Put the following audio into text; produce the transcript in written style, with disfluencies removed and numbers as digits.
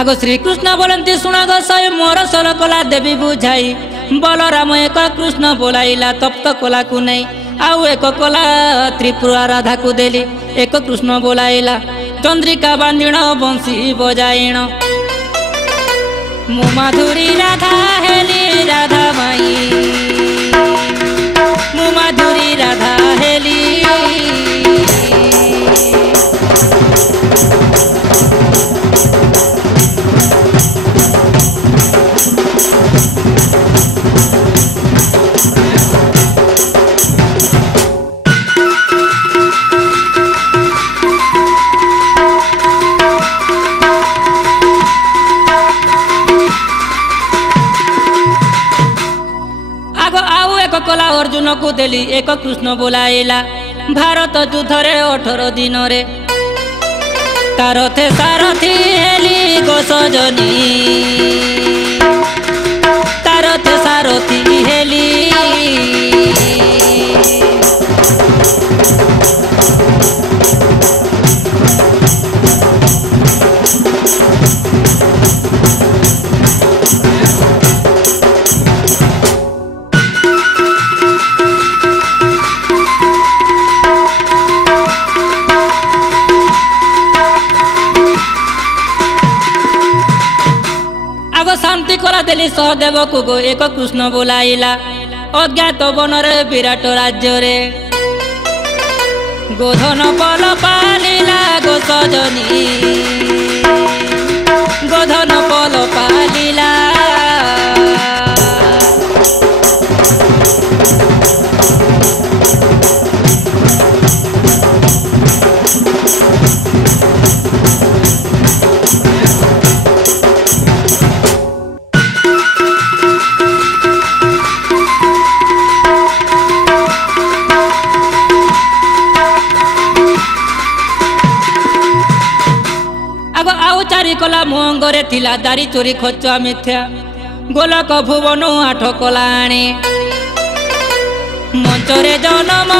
आगो श्रीकृष्ण बोलती शुण गोसाई मोर सोल कला देवी बुझाई बलराम एक कृष्ण बोलाइला तप्त कला को नहीं आउ एक कला त्रिपुरा राधा को देली एक कृष्ण बोलाइला चंद्रिका बांधिण बंशी बजाइण मु माधुरी राधा हेली राधा माई मु माधुरी राधा हेली कला अर्जुन को देली एक कृष्ण बोलाइला भारत युद्ध रे 18 दिन रे तारथे सारथी हेली गो सजनी तारथे सारथी हेली शांति कला देली सहदेव को गो एक कृष्ण बोलाइला अज्ञात वन रे विराट राज्य रे गोधन पल पालिला गो सजनी गोधन पल पालिला कला मोहंगरे थिला दारी चोरी खचुआ मिथ्या गोलक भुवन आठ कला आणे मंचरे जन्म